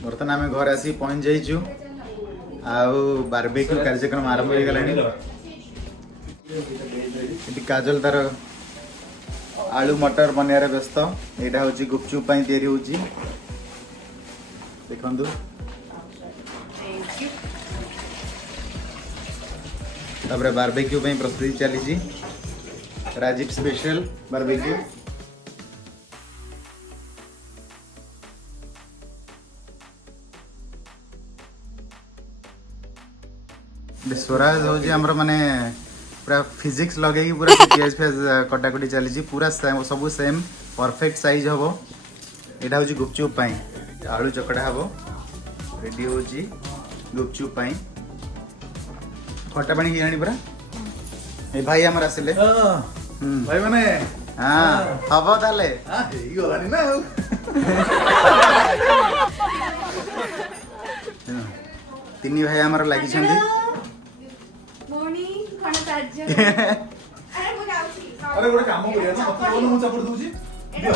बर्तमान आम घर आसी पहुँच जाइचु बारबेक्यू कार्यक्रम आरंभ हो गलानी। काजल तार आलू मटर बनैयार व्यस्त। यहाँ हूँ गुपचुप तैयारी होची देखंतु। तापर बारबेक्यू प्रस्तुति चली राजीव स्पेशल बारबेक्यू। स्वराज हूँ आमर माने पूरा फिजिक्स लगे पूरा पियाज फियाज कटाकटी चली पूरा सब सेम परफेक्ट साइज हम। यहाँ हूँ गुपचुप आलू चकड़ा हम रेडी हो गुपचुप खटा पानी किए पूरा ए भाई आमर आसिले भाई माने हाँ हम ताले ना तीन भाई आमर लगी अरे गोटे काम करिया ना मत बोल मु चपड़ दूची दियो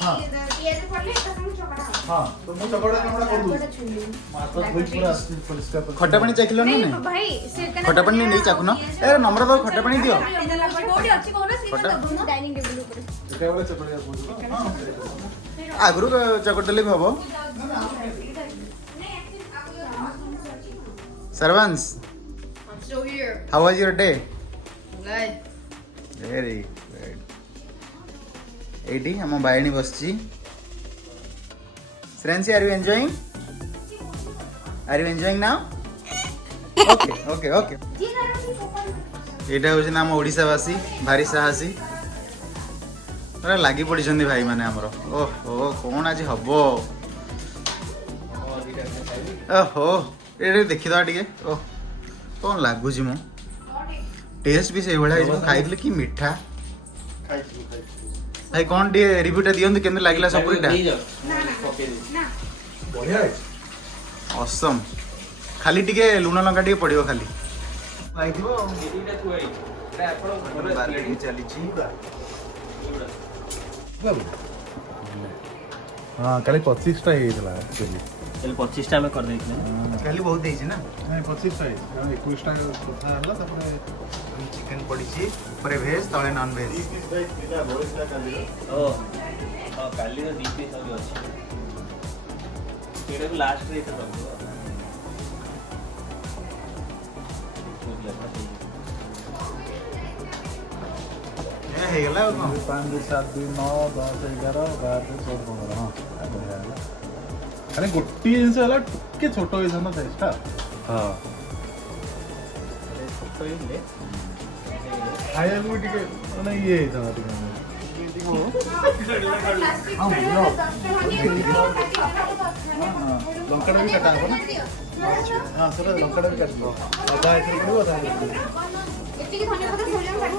हां पियाज पड़ले कसम चकड़ा हां तो मु चकड़ा कमड़ा कर दूची मात्र धोई पूरा परिष्कार खट्टा पानी चाखिलो ना नहीं भाई से खट्टा पानी नहीं चाखुन ए नम्र तो खट्टा पानी दियो कोडी अछि कोन से डाइनिंग टेबल ऊपर एका वाला चपड़िया बोल हां आगरु चकट देले हबो। सर्वंस so here how was your day? good very good। एडी हम बायणी बसची Srensi, are you enjoying? Are you enjoying now? Okay, okay, okay। एटा होछि नाम ओडिसावासी भारी साहसी पूरा लागी पड़िछन्ती भाई माने हमरो। ओहो कोन आज हबो ओहो एडे देखि दा टिके ओह कोन लागुछि मु टेस्ट भी से बढा हिजो खाइले कि मीठा भाई कोन डी रिव्यूटा दियंतु केमे लागिला सपुरीटा बढ़िया है ऑसम खाली टिके लूण लंका टिके पड़ियो खाली लागिथिबो एटा थुआई एटा आपण घर बारबेक्यू चलीछि हां काली 25 टा हेइतला एक्चुअली चल 25 टा में कर देथिन खाली बहुत देछि ना नहीं 25 टा 21 टा कथा हला तापर चिकन पड़िछि ऊपर वेज तळे नॉन वेज ओ काली रो दी पीस अभी अछि एटा को लास्ट रे तो ए हे गेला 5 2 7 2 9 10 11 12 14 हां बढ़िया है अरे गोटी जिनसे हला टिके छोटो है ना साइज टा हां अरे छोटो ही ले खाया भी टिके माने ये था टिके लंका भी कटा हो ना हां सर लंका भी काट दो आधा ऐसे करो आधा एतिकी धन्यवाद भोजन काढू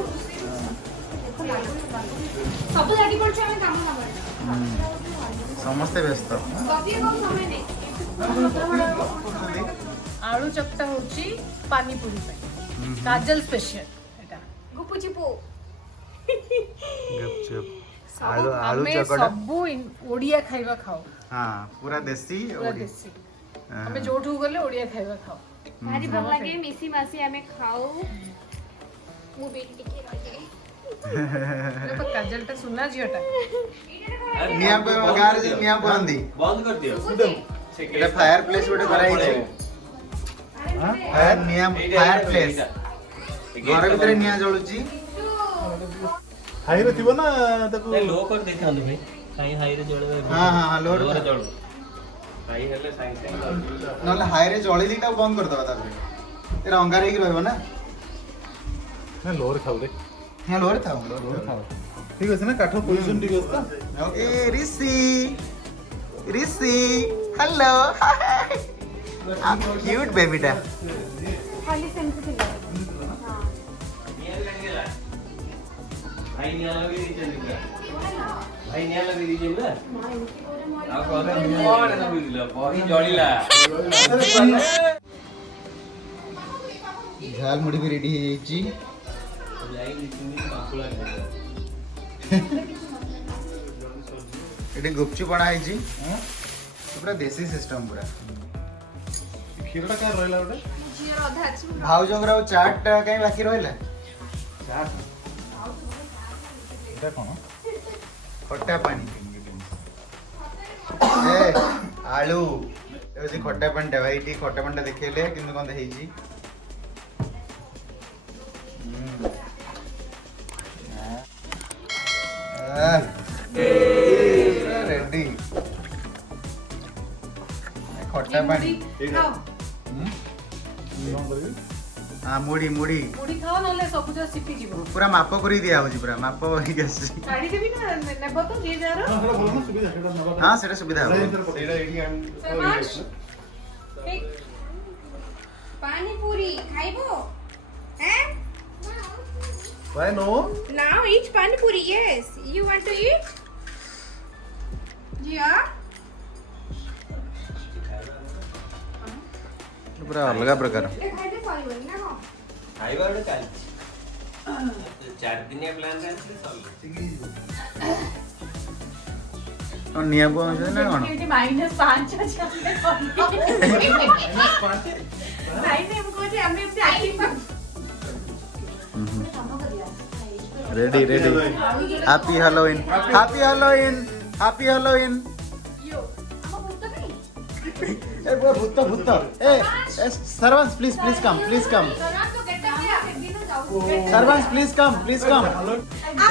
सब जाटी पड़छ हम काम ना समस्ते व्यस्त कॉफी को समय नहीं आलू चकटा होची पानी पूरी पे काजल स्पेशल एटा गुपु चिपु गपचुप आलू आलू चकड़ा सब ओडिया खाइबा खाओ हां पूरा देसी पूरा देसी हमें जोठू गले ओडिया खाइबा खाओ भारी भल लागे मिसी मासी हमें खाओ मु बेटी टिके रहे देखो काजलटा सुना जियोटा निया पे गार जे निया बंदी बंद कर दियो एटा फायर प्लेस गोटे कराई छै फायर निया फायर प्लेस घर भीतर निया जळुची हाई रे थिबो ना ताको लो कर देखांदु भाई हाई रे जळवे हां हां लो रे जळो हाई हेले साइड नले हाई रे जळी दी ता बंद कर दबा ताबे तेरा अंगार ही रहबो ना ना लोर खाऊ रे हां लो रे था लोर खाऊ ठीक है ना काठो पोजीशन ठीक है ओके ऋषि ऋषि हेलो आप क्यूट बेबीटा खाली सेंस थिला भाई निया लगे दी चली भाई निया लगे दी चली आ कोन ना बुझिला बही जळिला झाल मुड़ी भी रेडी है जी ଯାଇ ଦି ତିନି ଦିନ ସନ୍ତୁଳା ଖାଇବ। ଏଠି ଗୁପଚୁପ ବନା ହେଇଛି ପୁରା ଦେଶୀ ସିଷ୍ଟମ ପୁରା। କ୍ଷୀରଟା କାହାର ରହିଲା ଗୋଟେ? ଝିଅର ଅଧା ଅଛି ଭାଉଜଙ୍କର ଆଉ ଚାଟ୍ କାଇଁ ବାକି ରହିଲା? ଏଇଟା କ'ଣ? ଖଟା ପାଣି ଏ ଆଳୁ ଏ ହଉଛି ଖଟା ପାଣିଟା ଭାଇ ଟିକେ ଖଟା ପାଣିଟା ଦେଖେଇଲେ କିନ୍ତୁ କଣ ହେଇଛି ରେଡି ଖଟା ପାଣି ଖାଅ କ'ଣ କରିବି? ହଁ ମୁଢି ମୁଢି ମୁଢି ଖାଅ ନହେଲେ ସବୁଜ ସିପି ଯିବ ପୁରା ମାପ କରି ଦିଆ ହଉଛି ପୁରା ମାପ କରିକି ଆସିଛି। ଛାଡ଼ିଦେବି ନା ନେବ ତ ଯିଏ ଯାହାର ହଁ, ସେଇଟା ଭଲ ନା ସୁବିଧା ସେଇଟା ନେବା ପାଇଁ। ହଁ ସେଇଟା ସୁବିଧା ହବ। ସେଇଟା ଏଇଠି ସମାଜ पानी पूरी खाइबो हैं Why no? now eat pani puri yes you want to eat yeah ପୁରା ଅଲଗା ପ୍ରକାର। ले खाइबे पारिबनी ना कौन ଖାଇବା ଗୋଟେ ଚାଲିଛି 4 ଦିନିଆ ପ୍ଲାନ୍ ଚାଲିଛି ସବୁ। ନିଆଁ ପୁଅ ନା କଣ? -5 ଅଛି ଆମେ ନାଇଁ ମୁଁ କହୁଛି ଆମେ ଏମିତି acting ready ready happy halloween happy halloween happy halloween. ए वो भूत भूत ए servants please please come servants please come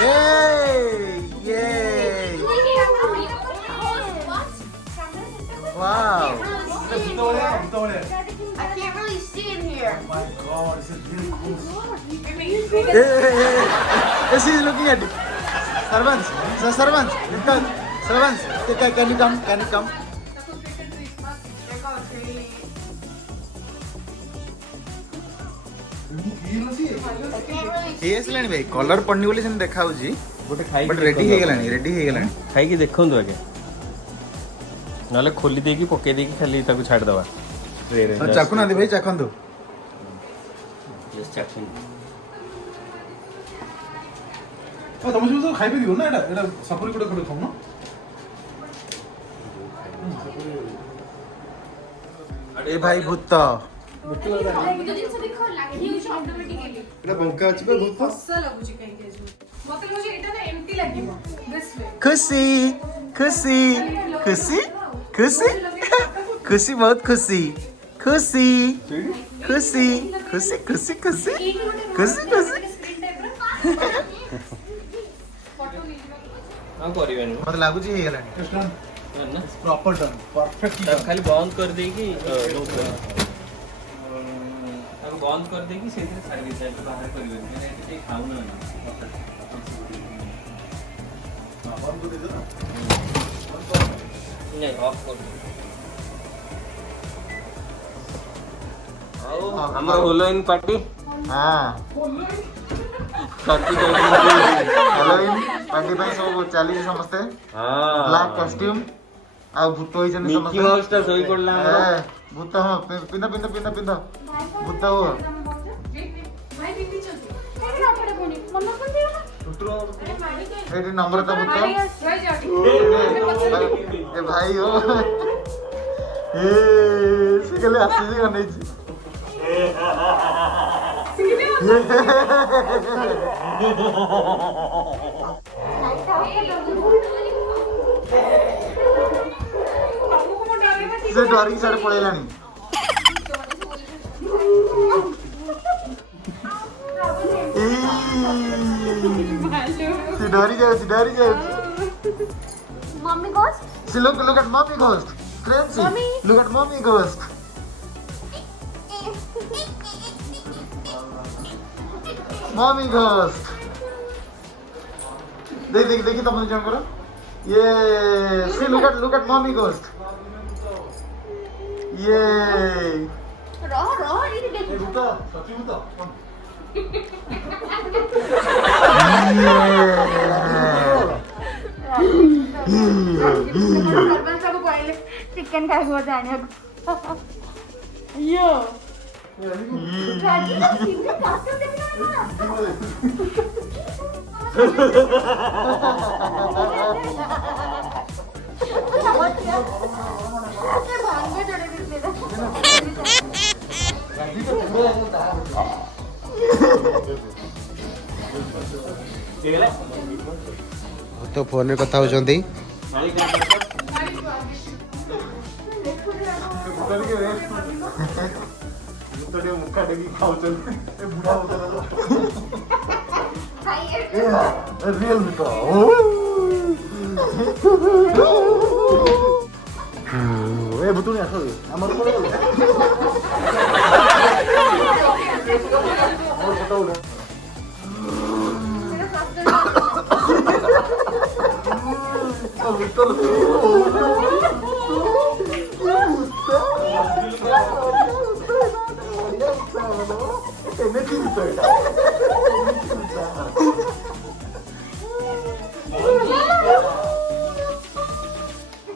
ए ये वाओ ଭୂତ ଭଳିଆ ଭୂତ ଭଳିଆ। I can't really see in here My God, this is really cool. she is looking at it. Servants can you come ये ଆସିଲାଣି ଭାଇ କଲର ପଡନି ବୋଲି ସେମିତି ଦେଖା ହଉଛି ଗୋଟେ ଖାଇକି ବଟ୍ ରେଡି ହେଇଗଲାଣି ଖାଇକି ଦେଖନ୍ତୁ ଆଜ୍ଞା ନହେଲେ ଖୋଲି ଦେଇକି ପକେଇ ଦେଇକି ଖାଲି ତାକୁ ଛାଡ଼ିଦେବା ଟ୍ରେରେ ଚାଖୁନାହାନ୍ତି ଭାଇ ଚାଖନ୍ତୁ। ତମେ ସବୁ ଖାଇପାରିବ ନା ଏଇଟା ଏଇଟା ସପୁରି ଗୋଟେ ଗୋଟେ ଖାଉନ? ଏ ଭାଇ ଭୂତ ଜିନିଷ ଦେଖ ଲାଗି ଅଟୋମେଟିକାଲି ଏଇଟା ବଙ୍କା ଅଛି ବା ଭୂତ? ହସ ଲାଗୁଛି କାହିଁକି ଆଜି ମତେ ଲାଗୁଛି ଏଇଟା ନା ଏମିତି ଲାଗିବ this way खुशी खुशी खुशी खुशी खुशी बहुत खुशी खुशी खुशी खुशी खुशी खुशी खुशी खुशी ଆଉ କରିବାନି ମତେ ଲାଗୁଛି ହେଇଗଲାଣି। ନା ପ୍ରପର ଟର୍ନ ପରଫେକ୍ଟ ତାକୁ ଖାଲି ବନ୍ଦ କରିଦେଇକି ତାକୁ ବନ୍ଦ କରିଦେଇକି ସେଇଥିରେ ଛାଡ଼ି ଦେଇଥାନ୍ତି ବାହାର କରିବେନି କାହିଁକିନା ଏଠି କେହି ଖାଉନାହାନ୍ତି ନାଇଁ ଅଫ୍ କରିଦେବି ଆଉ ଆମର ହୋଲୋଇନ୍ ପାର୍ଟି ହଁ ହାଲୋୱିନ୍ ପାର୍ଟି ପାଇଁ ସବୁ ଚାଲିଛି ସମସ୍ତେ ବ୍ଲାକ୍ କଷ୍ଟ୍ୟୁମ୍ ଆଉ ଭୂତ ହେଇଛନ୍ତି ମିକି ମାଉସ ଟା ଶୋଇ ପଡିଲା ଆମର ଭୂତ ହଁ ପିନ୍ଧ ପିନ୍ଧ ପିନ୍ଧ ପିନ୍ଧ ଭୂତ ହୁଅ ଭାଇ ପିନ୍ଧିଛନ୍ତି ଏଇଠି ନମ୍ରତା ଭୂତ ଏ ଭାଇ ଓ ଏ ସେ ଖାଲି ଆସିଛି ଅନେଇଛି ସେ ଡରିକି ସିଆଡେ ପଳେଇଲାଣି। ସେ ଡରି ଯାଉଛି mummy ghost See, look at mommy ghost. Crazy. Mommy. Look at mommy ghost. Mommy ghost. देखी तब मुझे करो। ये see, look at mommy ghost. ये रह ये देख ଭୂତ ସଚି ଭୂତ चिकन खाइबो जाने यो तो फोन रे कथा होचंती मुखा टेकी खाउचंती ए बुढ़ा रियल मिठा ए बुतुनी आसो हमर पर और फोटो उठा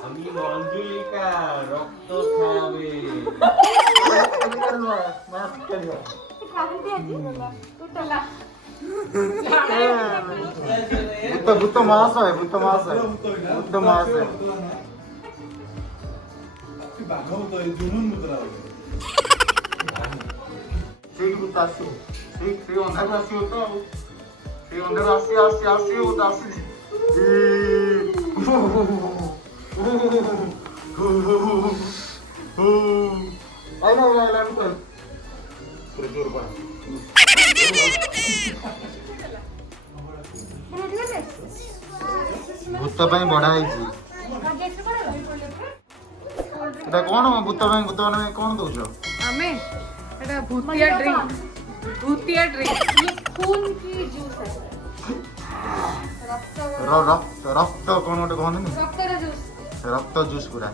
আমি মঞ্জুলিকা রক্ত খাবে बुत्त मास है बुत्त मास है बुत्त मास है ठीक बुत्त आसी ठीक ठीक अंदर आसी होता ठीक अंदर आसी आसी आसी होता आसी आई ना कर जोर पर भूत ପାଇଁ ବଢା ହେଇଛି ଏଟା କଣ ଭୂତ ପାଇଁ କଣ ଦଉଛ हमें एटा भूतिया ड्रिंक ये खून की जूस है ରକ୍ତ କଣ ଗୋଟେ କହନ୍ତିନି रक्त का जूस ରକ୍ତ ଜୁସ୍ ପୁରା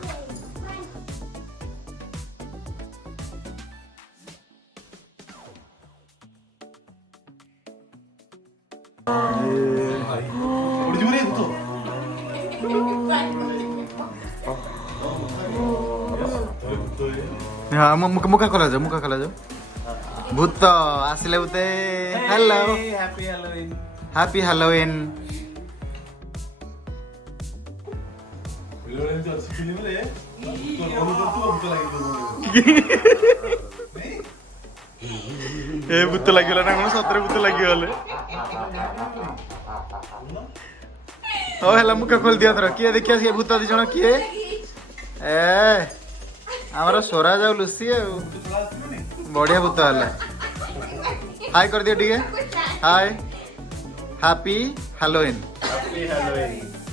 हाँ मुखा खोला जाओ भूत आसिले भूते hello happy halloween happy halloween ए भूत लगे ना कौन सतरे भूत लगे हेला मुखा खोल दिया थर किए देखिए सी भूत दी जण किए ए हमारा सोरा जाऊ लुसी बढ़िया भूत है हाय कर दियो ठीक है hi happy halloween happy Halloween